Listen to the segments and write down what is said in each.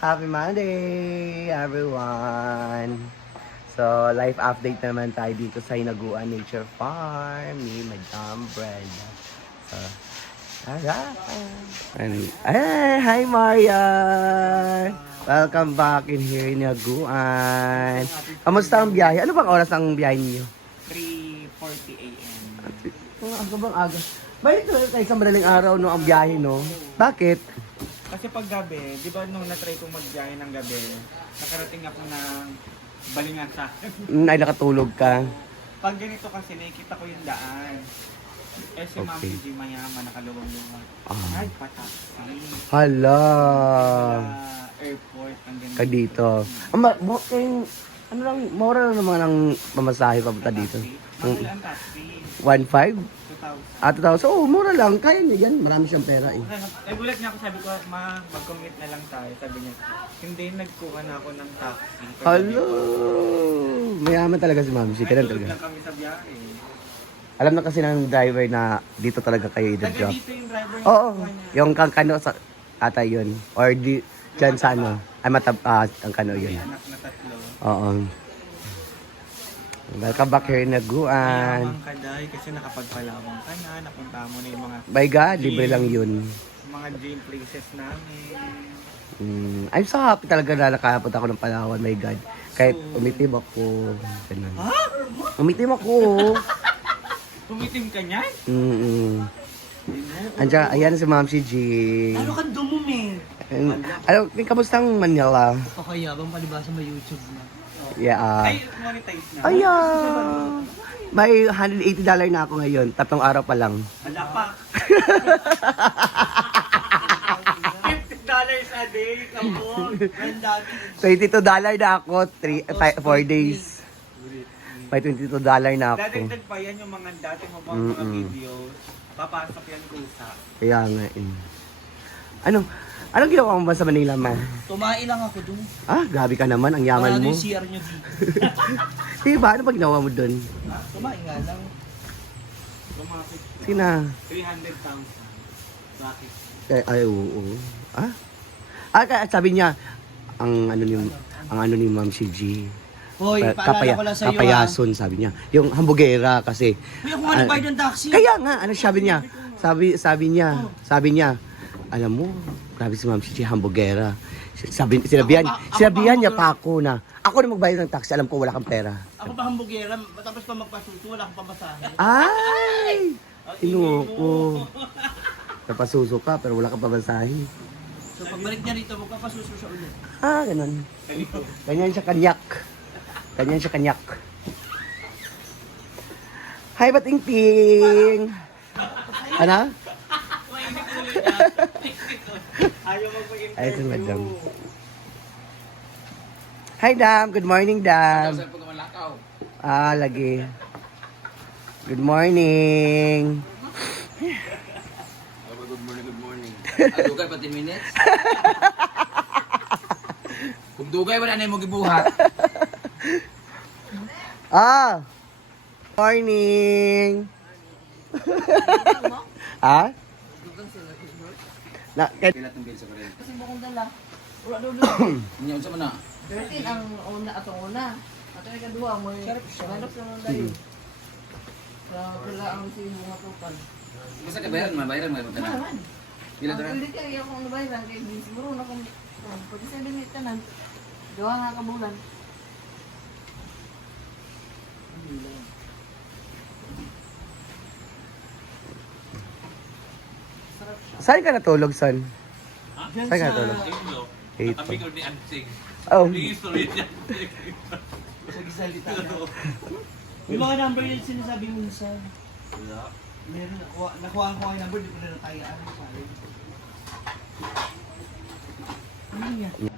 Happy Monday, everyone! So, life update naman tayo dito sa Hinaguan Nature Farm ni Madam Brenda. So, hi Marian! Welcome back in here in Hinaguan. Kamusta ang biyahe? Ano bang oras ang biyahe niyo? 3:40 a.m. Sobrang aga. Bakit tayo sa madaling araw no ang biyahe no? Bakit? Kasi pag gabi, di ba nung natry kong magbiyahe ng gabi, nakarating ako ng Balingasa. Ay, nakatulog ka. Pag ganito kasi, nakikita ko yung daan. Eh si Ma'am Okay. Gigi mayaman, nakalulong-lungan. Ah. Ay, pataksi. Hala. Sa airport, ang ganito. Ka dito. Ano lang, mura lang naman ang mamasahe papunta dito. Mahal ang taxi. 1.5? 2,000. Ah, 2,000. Oo, mura lang. Kaya niya yan. Marami siyang pera eh. Eh, gulat niya ako, sabi ko, mag-commit na lang tayo. Sabi niya, hindi, nagkuha na ako ng taxi. Hello. Mayaman talaga si Ma'am. Si Ay, Kailan tulog talaga. lang kami sa biyahe. Alam na kasi ng driver na dito talaga kayo Taga i-drop. dito yung driver niya. Oo. kuha niya. Yung kangkano sa ata yun. Or di, dyan sa ano. Ay, ang kano May yun. anak na tatlo. Oo. Welcome back here in Naguan. Mayamang ka dahil kasi nakapagpalawang ka na, napunta mo na yung My God, libre lang yun. mga dream places namin. I'm so happy talaga na nakapunta ako ng Palawan, my God. Kahit umitim ako. Ganun. Ha? Umitim ako. Tumitim ka niyan? Ayan si Ma'am si G. Ano kang dumum eh? Ano, kamusta ang Manila? Pakayabang palibasa may YouTube na. Yeah. Ay, monetize na. Ayan. May $180 na ako ngayon. 3 araw pa lang. Wala pa. $50 a day, kapo. $22 na ako. 4 days. May $22 na ako. Dadagdag pa yan yung mga dati mo mga videos. Papasok yan kusa. Kaya nga eh. Anong ginawa mo ba sa Manila, ma? Tumain lang ako dun. Ah, grabe ka naman. Ang yaman Parang mo. yung CR nyo dito. Diba? Ano ba ginawa mo dun? Tumain nga lang. Lumapit. Sina? 300,000. Bakit? Ay, oo. Ah? Kaya sabi niya, ang ano ni Ma'am si G. Hoy, paalala ko lang sa'yo Kapayason, sabi niya. Yung hambugera kasi. Hoy, ako nga nagbayad ng taxi. Kaya nga, ano sabi niya? Sabi niya, alam mo, grabe si Ma'am si G, hambugera. Sinabihan niya pa ako na, ako na magbayad ng taxi, alam ko wala kang pera. Ako pa hambugera, matapos pa magpasuso, wala akong pamasahe. Ay! Inuko. Napasuso ka, pero wala kang pamasahe. So pagbalik niya rito, magpapasuso siya ulit. Ah, ganun. Ganyan siya kanyak. Hi, Batingting! Ano? Ayaw magpag-interview. Ay, ito madam. Hi, Dam. Good morning, Dam. Ah, lagi. Good morning. Good morning. Dugay pa 10 minutes? Kung dugay wala na mo gibuhat. Ah! Morning! Ah? Kailan tong bill sa kuryente? Kasi bukong dala. Wala daw doon. Inya unsa man na? 13 ang una atong una. Ato yung kadua mo. Manok sa mga dali. Wala ang si mga tupan. Basta ka bayaran mo ka na. Naman. Pila dara? Ang kaya yung kung nabayaran kay siguro na kung pwede sa limit tanan. Duha nga ka bulan. Saan ka natulog, son? Saan ka natulog? Ito. Oh. Salita na. May mga number yun sinasabi mo minsan. Meron, nakuha ko yung number, di ko na natayaan. Ano yan?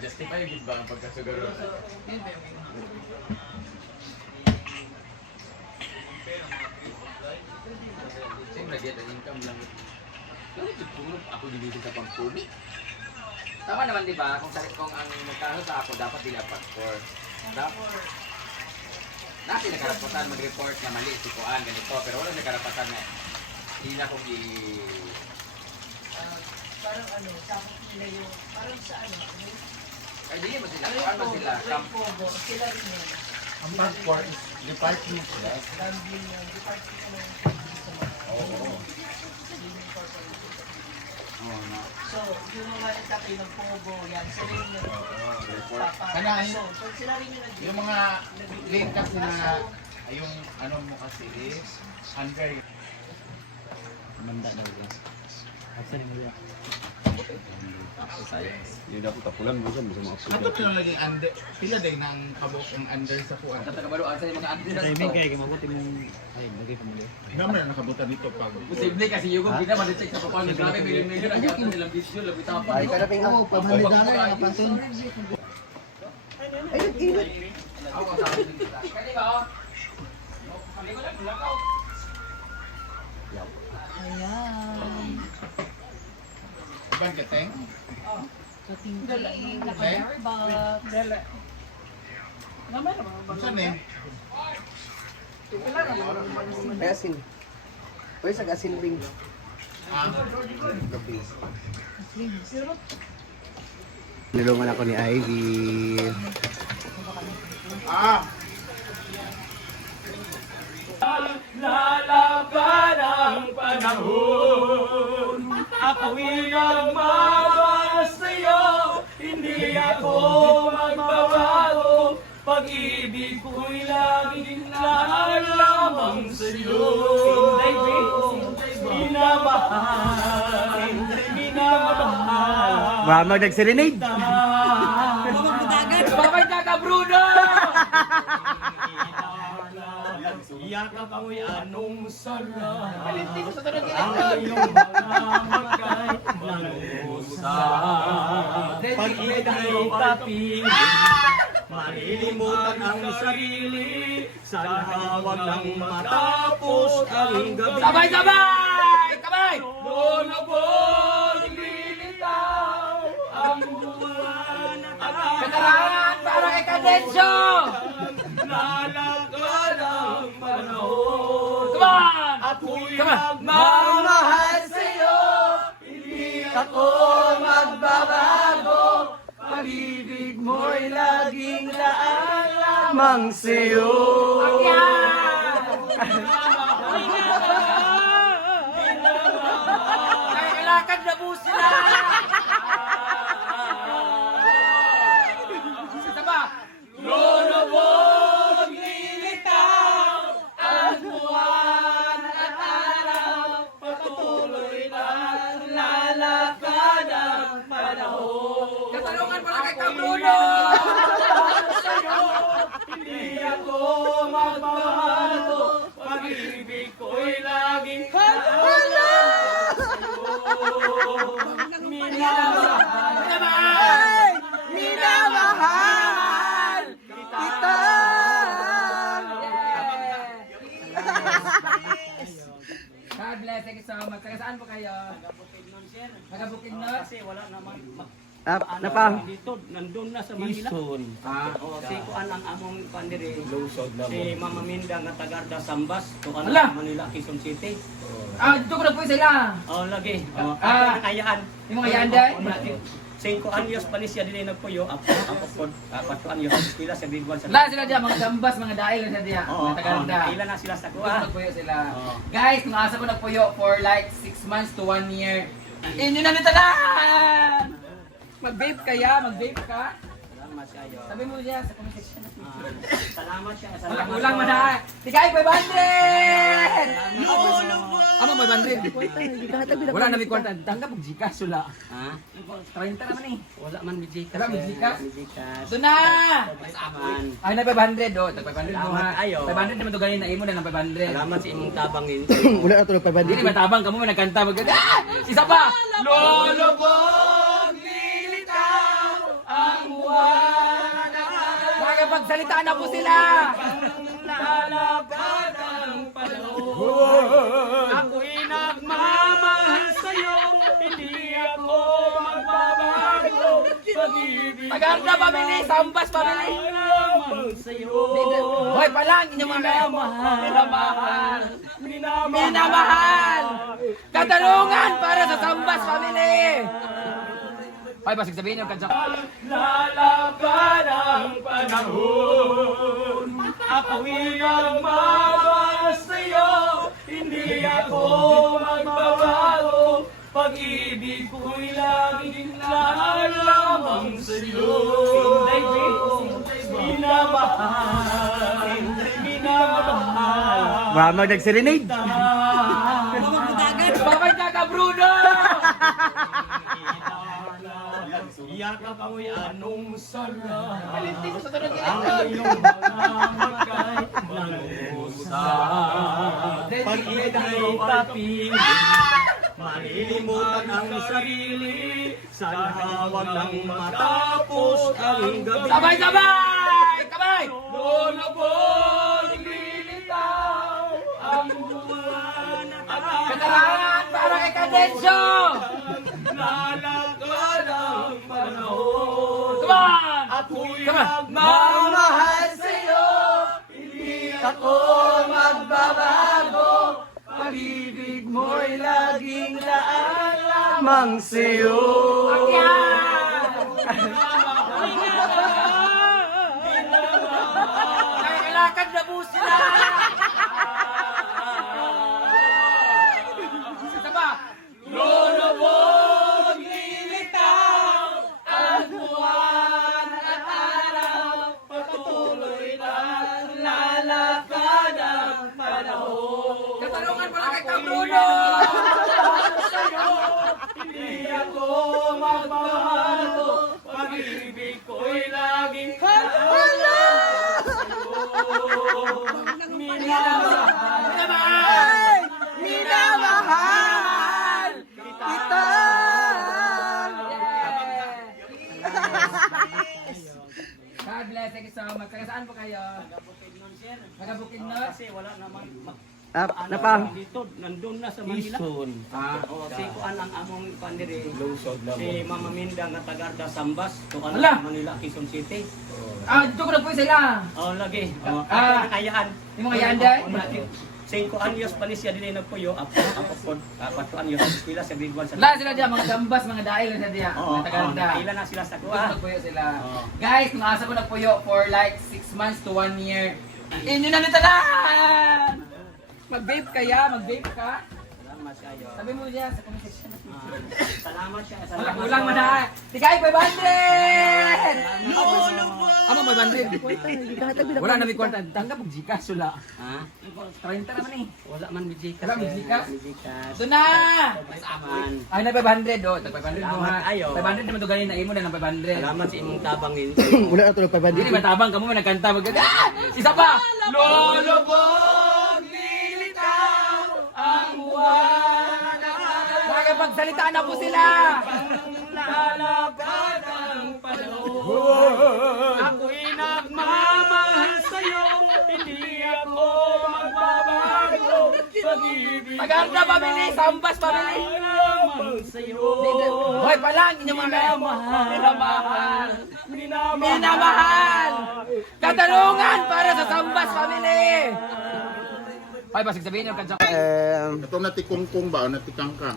Justify yun ba ang pagkasugaro? Siyempre, get an income lang. Pero siguro ako dito sa pagpuli. Tama naman, di ba? Kung ang magkano sa ako, dapat dinapat for. Natin nakarapatan mag-report na mali si Kuan, ganito. Pero wala nakarapatan na hindi na kong Parang ano, tapos nila yung, parang sa ano, Ay, di ba sila? Kuan ba sila? Pogo, sila rin yan. Ang passport is department. Gambling yung department ng sa mga Oo. gaming corporation. Oo, no. So, yung mga itakay ng Pogo, yan, sila rin yung Report. Kanahin. So, sila rin yung Yung mga link kasi na yung ano mo kasi is under manda daw yun. Asa rin mo yan? Hindi dapat kapulan mo siya, bisa mga Ato ko lang laging under, pila din ng kabuk ang under sa kuwan. Tatagabaluan sa mga admin na kaya mabuti mong ay lagay pa muli. Gamay na nakabutan dito pag. Posible kasi yung kita ma-detect sa papaw na grabe million-million ang gata nilang video, labi tapang. Ay, karaping ako. Ay, nag-init. Ako sa akin. Kani ba oh? Kani ba lang lakaw? Ayan. Ibang kateng? Kating-kating, naka-Starbucks. Saan eh? Ay, asin. Uy, sag-asin ring. Nilungan ako ni Ivy. Lalaban ang panahon. Ako'y nagmamahal sa'yo. Hindi ako magbabago. Pag-ibig ko'y laging lamang sa'yo. Minamahal, minamahal. Mamag nag-serenade. Babay ka ka Bruno! Yakap mo'y anong sarap. Ang iyong mga magkay manusap. Pag-ibig tapiin, malilimutan ang sarili. Sana wag nang matapos ang gabi. Sabay-sabay! Kamay! Lulubog, lilitaw ang buwan at Katarangan para kay Kadensyo! lalakad ang panahon. Come on! Ako'y Come on! magmamahal sa'yo. Hindi ako magbabago. Pag-ibig mo'y laging lamang sa'yo. Kaya ilakad na po sila! Sasama! Lulubog, lilitaw ang buwan at araw. Patuloy na lalakad ang panahon. Katanungan para kay ka Bruno! Hindi ako magbabago. Pag-ibig ko'y laging lamang sa'yo. Minamahal, minamahal kita. God bless, thank you so much. Taga saan po kayo? Taga Bukidnon? Kasi wala naman Napa. dito, nandun na sa Manila. Ah, O, si Kuan ang among pandiri. Si Mama Minda nga tagarda Sambas, Kuan Ala! Manila, Quezon City. dito ko na po sila. Oh, lagi. Oh, Ah. nakayaan. Yung mga yaan day? 5 anyos pa ni siya din nagpuyo. Ako po, 4 anyos. Sila sa Big One. Lahat sila diyan, mga gambas, mga dail na diyan. Oo, Mga tagalanda. ilan na sila sa Gusto kuha. nagpuyo sila. Oo. Guys, kung asa ko nagpuyo for like 6 months to 1 year, inyo na nitanan! Mag-vape kaya? Mag-vape ka? Salamat sa iyo. Sabi mo siya sa comment section. Salamat siya. Wala kulang man ha. Tigay 500! Amo 500. Wala na may kwarta. Tanggap og Gcash wala. Ha? 30 naman eh. Wala man may Gcash. Wala may Gcash? Gcash. Ito na! Salamat. Ay na 500 oh. Tag 500 mo ha. Salamat kayo. 500 naman to ganin na imo na ng 500. Salamat sa imong tabang din. Wala na tulog Hindi 500. matabang kamo man nagkanta mag. Ah! Isa pa. Lolobog nilitaw ang buwan. Nakapagsalita na po sila. Lalapad ang panahon. Ako'y nagmamahal sa'yo, hindi ako magbabago. Pag-ibig Tagarda pamili, sambas pamili. lamang sa'yo. Hoy, palang inyong mga minamahal. Minamahal. Katarungan para sa sambas pamili. Hoy, basig sabihin yung kansa. Lalapad ang panahon. Ako'y nagmamahal sa'yo, hindi ako magbabago. Pag-ibig ko'y laging lamang sa'yo. Minamahal, minamahal. Maramag nag-serenade. Babay ka Bruno! Yakap mo'y anong sarap. Ang iyong Ang iyong mga magkay nangusap. Pag-ibig ay tapig, malilimutan ang sarili. Sana wag nang matapos ang gabi. Sabay-sabay! Kamay! Lolobog, lilitaw ang buwan at Katalangan para kay Kadensyo! lalakad ang panahon. Come on! Ako'y Come on! nagmamahal sa'yo, hindi ako magbabago. Pag-ibig mo'y laging laan lamang sa'yo. Kakilakad na po sila! Isa pa! Lolobog, lilitaw ang buwan at araw. Patuloy na lalakad ang panahon. Katarungan pala kay Kabruno! Hindi ako magbabago. Pag-ibig ko'y laging minamahal. Minamahal! Kita! God bless. Thank you so much. Taga saan po kayo? Taga Bukidnon? Kasi wala naman Napa. dito, nandun na sa Manila. Oo, si Kuan ang among pandiri. Si Mama Minda nga tagarda Sambas, Kuan Ala! Manila, Quezon City. Ah, dito ko na po sila. Oh, lagi. Ah. Ako nakayaan. Yung mga yanday? 5 anyos panisya din nagpuyo. Ako 4 anyos sila sa grade 1 sa. Wala sila diyan, mga gambas, mga dail na diyan. Oo, Mga Tagalda. nakailan na sila sa kuha. Nagpuyo sila. Oo. Guys, maasa ko nagpuyo for like 6 months to 1 year. Inyo na nito na! Mag-vape kaya? Mag-vape ka? Salamat sa iyo. Sabi mo siya sa comment section. Salamat siya. Wala Salamat kulang man ha. Tigay 500! Amo 500. Wala na may kwarta. Tanggap og Gcash wala. Ha? 30 naman eh. Wala man may Gcash. Wala may Gcash? Gcash. Ito na! Salamat. Ay na 500 oh. Tag 500 mo Salamat ha. kayo. 500 naman to ganin na imo na ng 500. Salamat sa imong tabang din. Wala na tulog Hindi 500. matabang kamo man nagkanta mag. Ah! Isa pa. Lolobog nilitaw ang buwan. Nakapagsalita na po sila. Lalapad ang panahon. Ako'y nagmamahal sa'yo, hindi ako magbabago. Pag-ibig Tagarda pamili, sambas pamili. lamang sa'yo. Hoy, palang inyong mga minamahal. Minamahal. Minamahal. Katarungan para sa sambas pamili. Hoy, basig sabihin yung kansa. Ito natikungkong ba o natikangkang?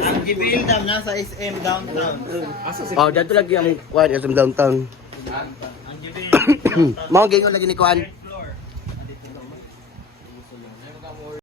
Ang gibil daw nasa SM downtown. Oh, dito lagi ang kuan sa downtown. Ang gibil Mao gingon lagi ni kuan.